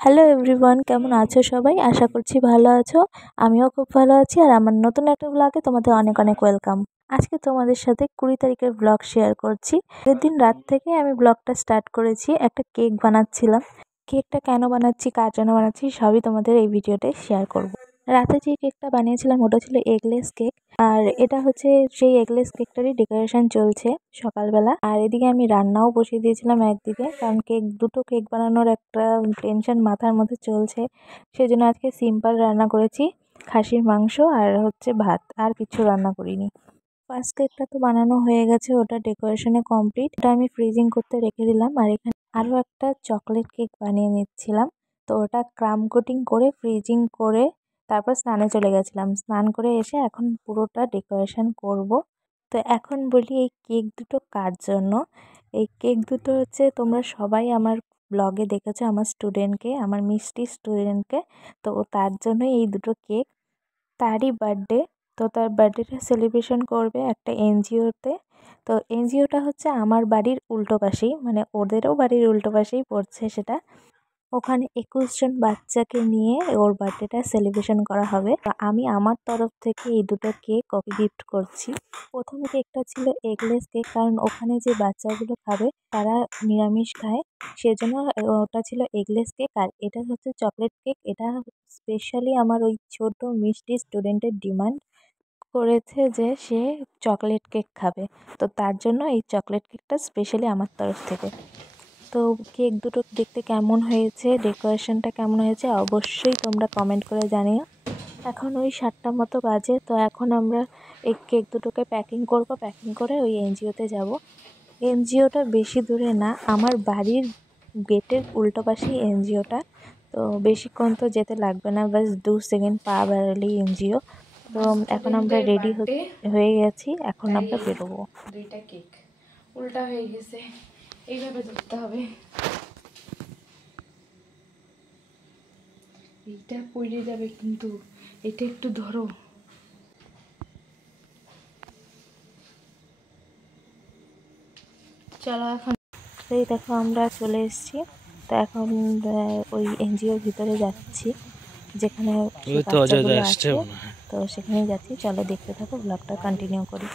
Hello everyone, কেমন আছো সবাই? আশা করছি ভালো আছো। আমিও খুব ভালো আছি। আর আমার নতুন একটা ব্লগে তোমাদের অনেক অনেক ওয়েলকাম। আজকে তোমাদের সাথে 20 তারিখের ব্লগ শেয়ার করছি। আগের দিন রাত থেকে আমি ব্লগটা স্টার্ট করেছি। একটা কেক বানাচ্ছিলাম। কেকটা কেন বানাচ্ছি, কার জন্য বানাচ্ছি, সবই তোমাদের এই ভিডিওতে শেয়ার করব। রাতে যে কেকটা বানিয়েছিলাম ওটা ছিল এগলেস কেক। আর এটা হচ্ছে সেই এগলেস কেকটারই ডেকোরেশন চলছে সকালবেলা। আর এদিকে আমি রান্নাও বসিয়ে দিয়েছিলাম একদিকে, কারণ দুটো কেক বানানোর একটা টেনশন মাথার মধ্যে চলছে। সেজন্য আজকে সিম্পল রান্না করেছি, খাসির মাংস আর হচ্ছে ভাত, আর কিছু রান্না করিনি। ফার্স্ট কেকটা তো বানানো হয়ে গেছে, ওটা ডেকোরেশনে কমপ্লিট। ওটা আমি ফ্রিজিং করতে রেখে দিলাম। আর এখানে আরও একটা চকলেট কেক বানিয়ে নিচ্ছিলাম। তো ওটা ক্রাম কোটিং করে ফ্রিজিং করে তারপর স্নানে চলে গেছিলাম। স্নান করে এসে এখন পুরোটা ডেকোরেশন করব। তো এখন বলি এই কেক দুটো কার জন্য। এই কেক দুটো হচ্ছে তোমরা সবাই আমার ব্লগে দেখেছো আমার স্টুডেন্টকে, আমার মিষ্টি স্টুডেন্টকে। তো তার জন্যই এই দুটো কেক। তারই বার্থডে। তো তার বার্থডেটা সেলিব্রেশন করবে একটা এনজিওতে। তো এনজিওটা হচ্ছে আমার বাড়ির উল্টো পাশেই, মানে ওদেরও বাড়ির উল্টো পাশেই পড়ছে সেটা। ওখানে 21 জন বাচ্চাকে নিয়ে ওর বার্থডেটা সেলিব্রেশন করা হবে। তো আমি আমার তরফ থেকে এই দুটো কেক ওকে গিফট করছি। প্রথম কেকটা ছিল এগলেস কেক, কারণ ওখানে যে বাচ্চাগুলো খাবে তারা নিরামিষ খায়, সেজন্য ওটা ছিল এগলেস কেক। আর এটা হচ্ছে চকলেট কেক। এটা স্পেশালি আমার ওই ছোট মিষ্টি স্টুডেন্টের ডিমান্ড করেছে যে সে চকলেট কেক খাবে। তো তার জন্য এই চকলেট কেকটা স্পেশালি আমার তরফ থেকে। তো কেক দুটো দেখতে কেমন হয়েছে, ডেকোরেশনটা কেমন হয়েছে অবশ্যই তোমরা কমেন্ট করে জানিও। এখন ওই 7টা মতো বাজে। তো এখন আমরা এই কেক দুটোকে প্যাকিং করব। প্যাকিং করে ওই এনজিওতে যাব। এনজিওটা বেশি দূরে না, আমার বাড়ির গেটের উল্টো পাশেই এনজিওটা। তো বেশিক্ষণ তো যেতে লাগবে না, বাস 2 সেকেন্ড পা বাড়ালেই এনজিও। তো এখন আমরা রেডি হয়ে গেছি, এখন আমরা বেরোবো। দুইটা কেক উল্টা হয়ে গেছে, এইভাবে ধরতে হবে। এইটা পড়ে যাবে কিন্তু, এটা একটু ধরো। চলো এখন এই দেখো আমরা চলে এসেছি। তো এখন ওই এনজিওর ভিতরে যাচ্ছি, যেখানে বাচ্চাগুলো আছে। তো সেখানেই যাচ্ছি। চলো দেখতে থাকো, ব্লগটা কন্টিনিউ করি।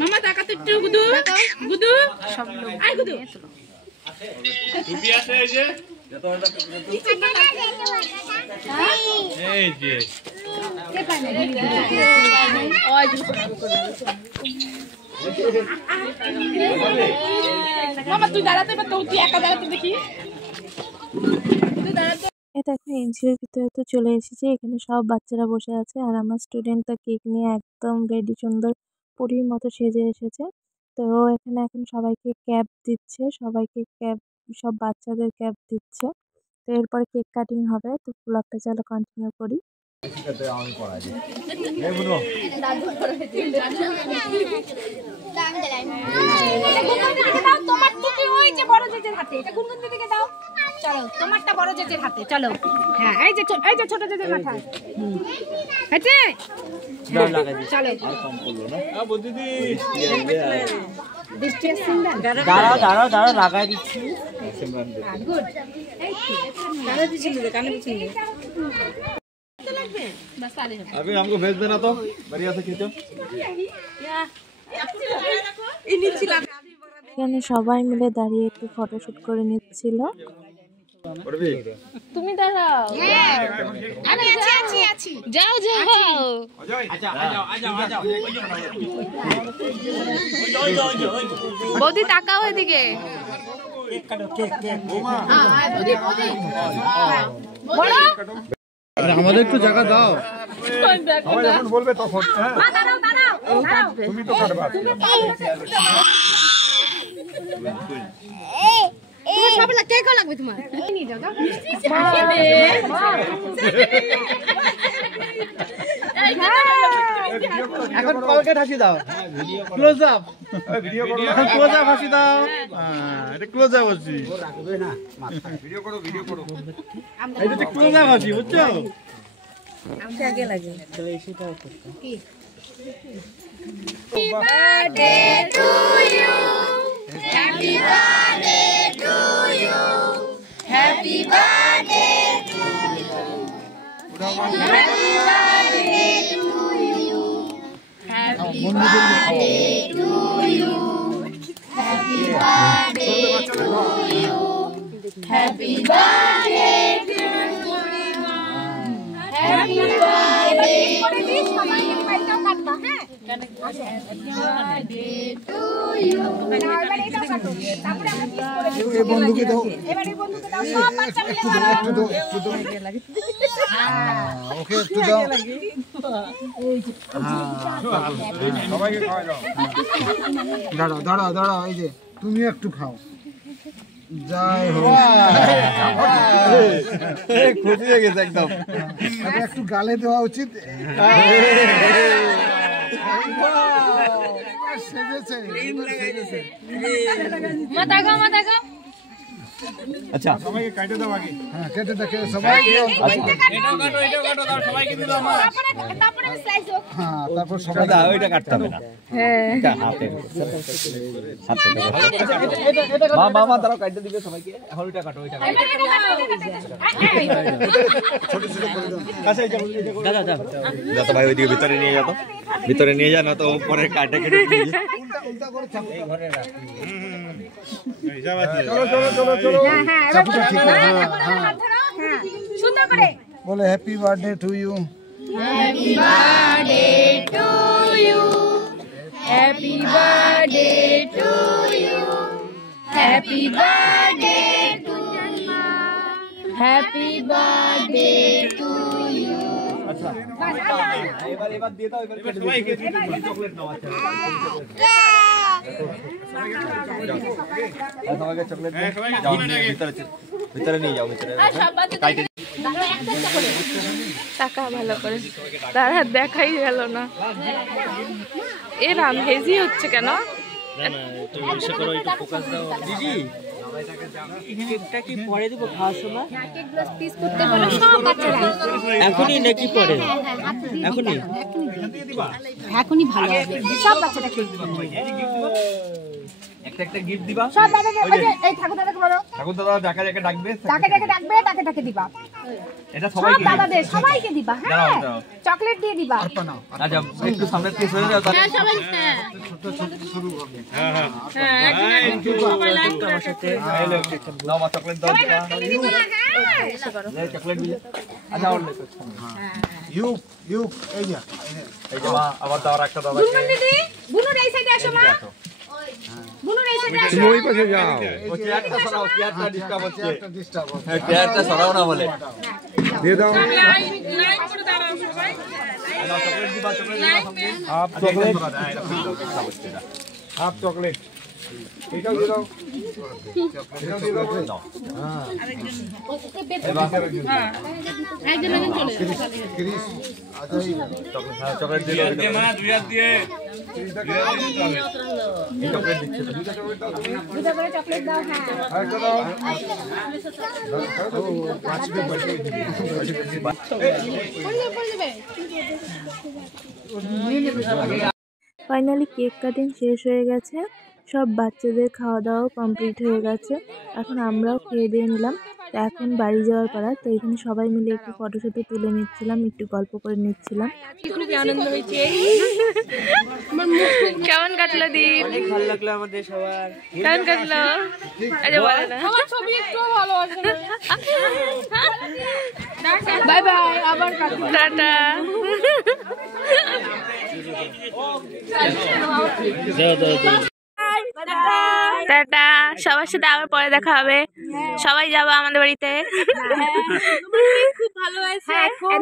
মামা তাকাতে একটু, গুদু গুদু সব লোক আই গুদু টুপি আছে এই যে এই যে কে পানে ওই মামা তুই দাঁড়াতে পারতো, তুই একা দাঁড়াতে দেখি, তুই দাঁড়াতে। এই দেখো এনজিওর ভিতরে তো চলে এসেছি। এখানে সব বাচ্চারা বসে আছে, আর আমার স্টুডেন্ট তো কেক নিয়ে একদম রেডি, সুন্দর পরীর মতো সেজে এসেছে। তো এখানে এখন সবাইকে ক্যাপ দিচ্ছে, সবাইকে ক্যাপ, সব বাচ্চাদের ক্যাপ দিচ্ছে। তো এরপরে কেক কাটিং হবে। তো ব্লগটা চলো কন্টিনিউ করি। তোমার টুপি ওই যে বড় জেজের হাতে, এটা গুনগুন দিদিকে দাও। চলো তোমারটা বড় জেজের হাতে, চলো। হ্যাঁ এই যে ছোট জেজের মাথা আছে, চলো। দাঁড়াও লাগাই দিচ্ছি। अभी हमको भेज देना तो बढ़िया से खींचो। এখানে সবাই মিলে দাঁড়িয়ে একটু ফটোশুট করে নিচ্ছিল। তুমি দাঁড়াও, আমি আছি যাও যাও। বৌদি তাকাও এদিকে। আমাদের একটু জায়গা দাও। যখন বলবে তখন তুমি তো কাটবা। সবলা কেকও লাগবে তোমার, নিয়ে যাও যাও। এখন কলকে হাসি দাও, ক্লোজ আপ, ভিডিও করো, এখন ক্লোজ আপ হাসি দাও। এটা ক্লোজ আপ হাসি, ভিডিও করো, ভিডিও করো। এটা ক্লোজ আপ হাসি, বুঝছো? আমাকে আগে লাগে তাহলে সেটাও করতে কি বন্ধুকে দাও ওকে একটু দাও সবাইকে খাওয়া দাও দাঁড়াও দাঁড়াও দাঁড়াও এই যে তুমি একটু খাও যাই হোক খুশি হয়ে গেছে একদম একটু গালে দেওয়া উচিত আচ্ছা সবাইকে কেটে দাও আগে হ্যাঁ কেটে দাও সবাইকে সবাইকে দিল মা হ্যাঁ তারপর সবাই ওইটা কাটতে হবে না হ্যাঁ মা মা তারাও কাটতে দিবে সবাইকে এখন ওইটা কাটো ওইটা ছোট ছোট করে দাও কাছে যা যা যা তো ভাই ওইদিকে ভিতরে নিয়ে যা তো ভিতরে নিয়ে যা না তো পরে কাটে কেটে নিয়ে যা উল্টা করে চাপ এই ঘরে রাখ চলো চলো চলো চলো হ্যাঁ চাপুটা ঠিক আছে হ্যাঁ হ্যাঁ সুন্দর করে বলে happy birthday to you Happy birthday to you. Happy birthday to you. Happy birthday to you. Happy birthday to you. আচ্ছা এবার দিয়ে দাও এবার কেটে সবাইকে চকলেট নাও আচ্ছা সবাইকে চকলেট যাও ভিতরে নিয়ে যাও ভিতরে কাটে টাকা ভালো করে তার হাত দেখাই গেল না এ রাম হেজি হচ্ছে কেন দিদি কেকটা কি পরে দিব খাওয়ার সময় পিস করতে বলো সব বাচ্চারা এখনই নাকি পরে এখনই এখনই ভালো হবে সব বাচ্চারা একটা একটা গিফট দিবা সব দাদাকে ওই যে এই ঠাকুর দাদাকে বলো ঠাকুর দাদা যাকে যাকে ডাকবে তাকে ডাকবে তাকে দিবা এটা সব সবাইকে দাদাদের সবাইকে দিবা হ্যাঁ দাও, দাও। চকলেট দিয়ে দিবা আচ্ছা একটু সামনে থেকে সরে যাও তাহলে দাও মা চকলেট দাও চকলেট দিলে আচ্ছা আর লে ইউ ইউ এই যে এই যে মা আবার দাও একটা দাও বুনমুন দিদি বুনুর এই সাইডে আসো মা বুনুর এই সাইডে আসো ওই পাশে যাও ও চেয়ারটা সরাও চেয়ারটা ডিস্টার্ব হচ্ছে একটা ডিস্টার্ব হ্যাঁ চেয়ারটা সরাও না বলে দিয়ে দাও চকলেট দিবা সঙ্গে হাফ চকলেট হাফ চকলেট এটাও দিয়ে দাও এটাও দিয়ে দাও হ্যাঁ ক্রিস আজাই চকলেট দিয়ে মা দুই হাত দিয়ে চকলেট দিচ্ছে তো দুটো করে চকলেট দাও হ্যাঁ আরেকটা দাও ও 5 কে বাকি ফাইনালি কেক কাটিং শেষ হয়ে গেছে, সব বাচ্চাদের খাওয়া দাওয়াও কমপ্লিট হয়ে গেছে। এখন আমরাও খেয়ে দিয়ে নিলাম। তো এখন বাড়ি যাওয়ার পালা। তো এখানে সবাই মিলে একটু ফটো শটো তুলে নিচ্ছিলাম, একটু গল্প করে নিচ্ছিলাম। খুবই আনন্দ হয়েছে। কেমন কাটলো দিন? ভালো লাগলো আমাদের সবার। কেমন কাটলো? আরে বলো না। আমার ছবি একটু ভালো আসে না। বাই বাই, আবার কাটবো। টাটা। টাটা। সবার সাথে আবার পরে দেখা হবে। সবাই যাবো আমাদের বাড়িতে। খুব ভালো হয়েছে।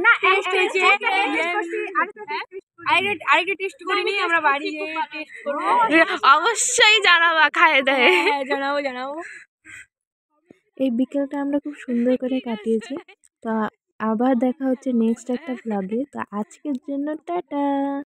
না টেস্ট হয়েছে আরেকটা টেস্ট করে নিই আমরা বাড়ি গিয়ে টেস্ট করব। অবশ্যই জানাবা, খাইয়ে দেয়। জানাবো। এই বিকেলটা আমরা খুব সুন্দর করে কাটিয়েছি। তো আবার দেখা হচ্ছে নেক্সট একটা ভ্লগে। তো আজকের জন্য টাটা।